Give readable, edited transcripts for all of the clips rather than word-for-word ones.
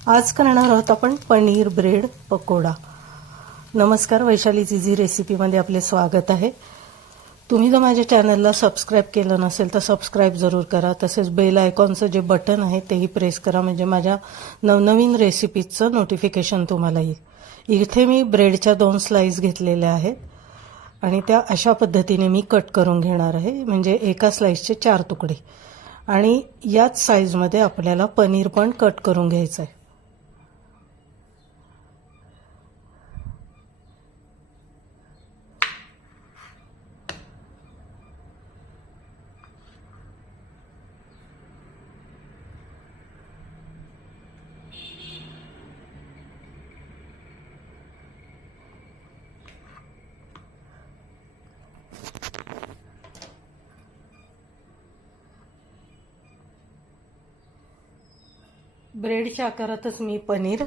आज करणार आहोत आपण पनीर ब्रेड पकोडा। नमस्कार, वैशालीच इझी रेसिपीमध्ये आपले स्वागत आहे। तुम्ही जर माझ्या चॅनलला सबस्क्राइब केलं नसेल तर सबस्क्राइब जरूर करा। तसेच बेल आयकॉनचं जे बटन आहे तेही प्रेस करा, म्हणजे माझ्या नवनवीन रेसिपीजचं नोटिफिकेशन तुम्हाला येईल। इथे मी ब्रेडच्या 2 स्लाइस घेतलेल्या आहेत आणि त्या अशा पद्धतीने मी कट करून घेणार आहे, म्हणजे एका स्लाइसचे 4 तुकडे। आणि याच साईजमध्ये आपल्याला पनीर पण कट करून घ्यायचं आहे। ब्रेडच्या आकारातच मी पनीर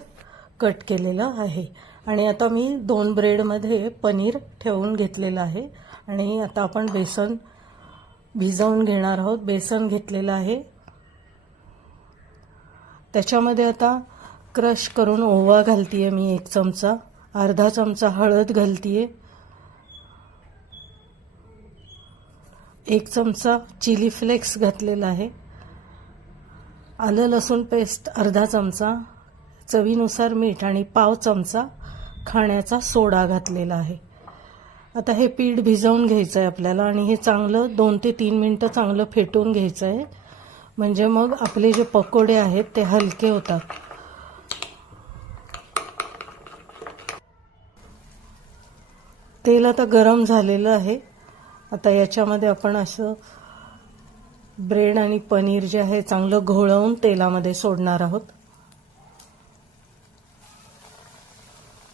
कट केलेलं आहे आणि आता मी 2 ब्रेडमध्ये पनीर ठेवून घेतलेलं आहे। आणि आता आपण बेसन भिजवून घेणार आहोत। बेसन घेतलेलं आहे, त्याच्यामध्ये आता क्रश करून ओवा घालतीये मी 1 चमचा, अर्धा चमचा हळद घालतीये, 1 चमचा चिली फ्लेक्स घातलेला आहे, आलं लसूण पेस्ट अर्धा चमचा, चवीनुसार मीठ आणि पाव चमचा खाण्याचा सोडा घातलेला आहे। आता हे पीठ भिजवून घ्यायचं आहे आपल्याला आणि हे चांगलं 2 ते 3 मिनिटं चांगलं फेटून घ्यायचं आहे, म्हणजे मग आपले जे पकोडे आहेत ते हलके होतात। तेल आता गरम झालेलं आहे। आता याच्यामध्ये आपण असं ब्रेड आणि पनीर जे आहे चांगलं घोळवून तेलामध्ये सोडणार आहोत।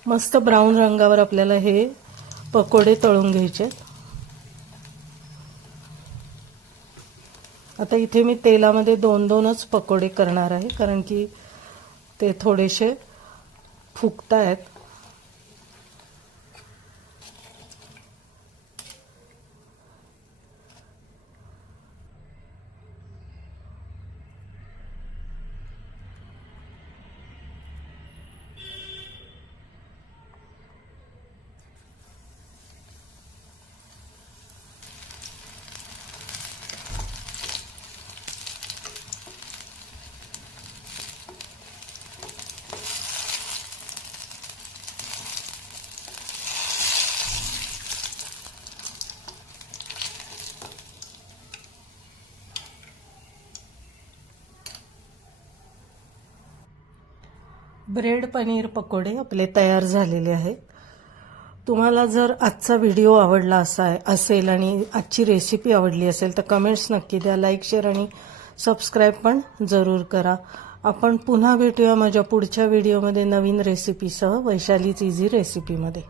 मस्त ब्राऊन रंगावर आपल्याला हे पकोडे तळून घ्यायचे। आता इथे मी तेलामध्ये 2-2च पकोडे करणार आहे, कारण की ते थोडेसे फुगतायत। ब्रेड पनीर पकोडे आपले तयार झालेले आहेत। तुम्हाला जर आजचा व्हिडिओ आवडला असेल आणि आजची रेसिपी आवडली असेल तर कमेंट्स नक्की द्या, लाईक शेअर आणि सबस्क्राईब पण जरूर करा। आपण पुन्हा भेटूया माझ्या पुढच्या व्हिडिओमध्ये नवीन रेसिपीसह, वैशालीच इझी रेसिपीमध्ये।